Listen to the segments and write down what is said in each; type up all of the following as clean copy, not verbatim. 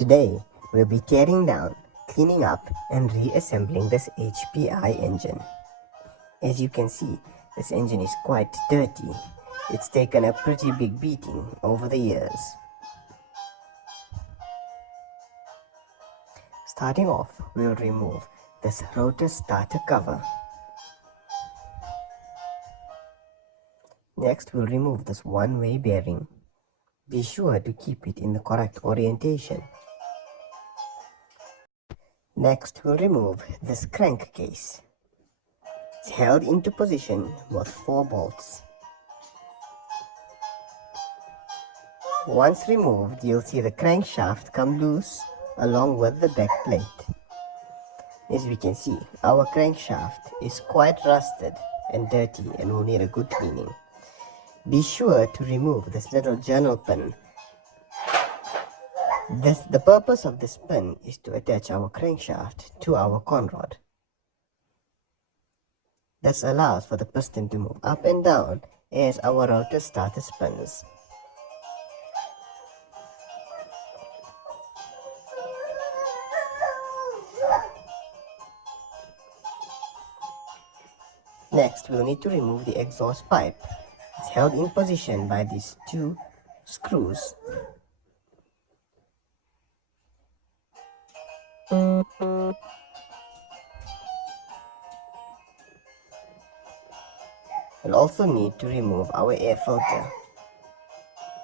Today, we'll be tearing down, cleaning up and reassembling this HPI engine. As you can see, this engine is quite dirty. It's taken a pretty big beating over the years. Starting off, we'll remove this rotor starter cover. Next, we'll remove this one-way bearing. Be sure to keep it in the correct orientation. Next, we'll remove this crankcase. It's held into position with 4 bolts. Once removed, you'll see the crankshaft come loose along with the back plate. As we can see, our crankshaft is quite rusted and dirty and will need a good cleaning. Be sure to remove this little journal pin. The purpose of this pin is to attach our crankshaft to our conrod. This allows for the piston to move up and down as our rotor starter spins. Next, we'll need to remove the exhaust pipe. It's held in position by these 2 screws. We'll also need to remove our air filter.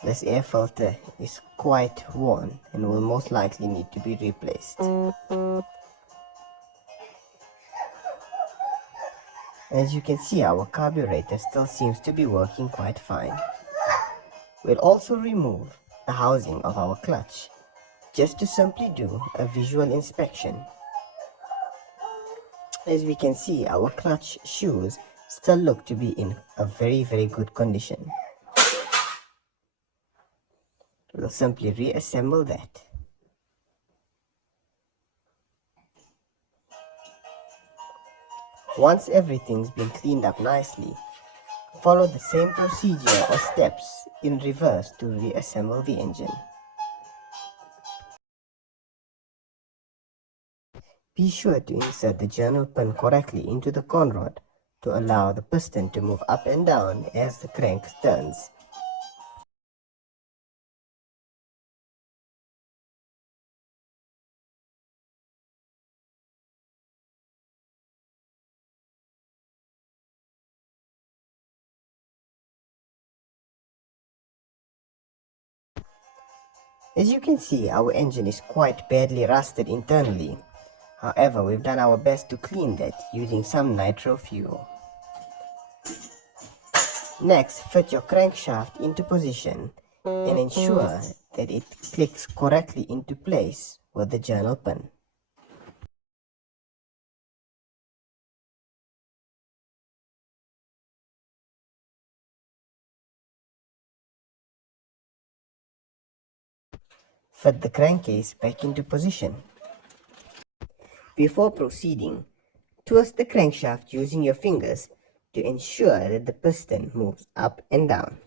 This air filter is quite worn and will most likely need to be replaced. As you can see, our carburetor still seems to be working quite fine. We'll also remove the housing of our clutch, just to simply do a visual inspection. As we can see, our clutch shoes still look to be in a very good condition. We'll simply reassemble that. Once everything's been cleaned up nicely, follow the same procedure or steps in reverse to reassemble the engine. Be sure to insert the journal pin correctly into the conrod to allow the piston to move up and down as the crank turns. As you can see, our engine is quite badly rusted internally. However, we've done our best to clean that using some nitro fuel. Next, fit your crankshaft into position and ensure that it clicks correctly into place with the journal pin. Fit the crankcase back into position. Before proceeding, twist the crankshaft using your fingers to ensure that the piston moves up and down.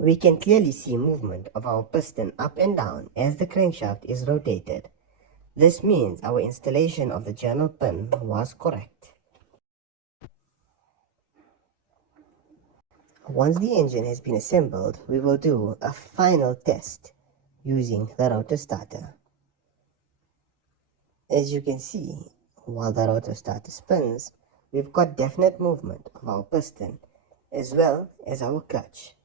We can clearly see movement of our piston up and down as the crankshaft is rotated. This means our installation of the journal pin was correct. Once the engine has been assembled, we will do a final test using the rotor starter. As you can see, while the rotor starter spins, we've got definite movement of our piston as well as our clutch.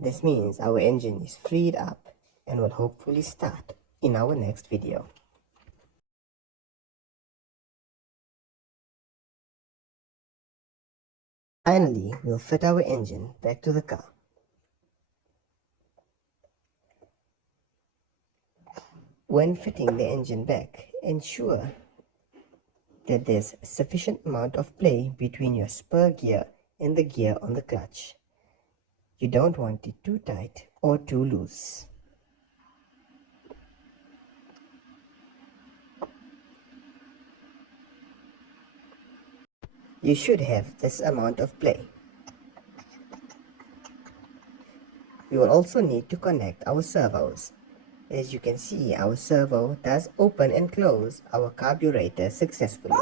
This means our engine is freed up and will hopefully start in our next video. Finally, we'll fit our engine back to the car. When fitting the engine back, ensure that there's a sufficient amount of play between your spur gear and the gear on the clutch. You don't want it too tight or too loose. You should have this amount of play. We will also need to connect our servos. As you can see, our servo does open and close our carburetor successfully.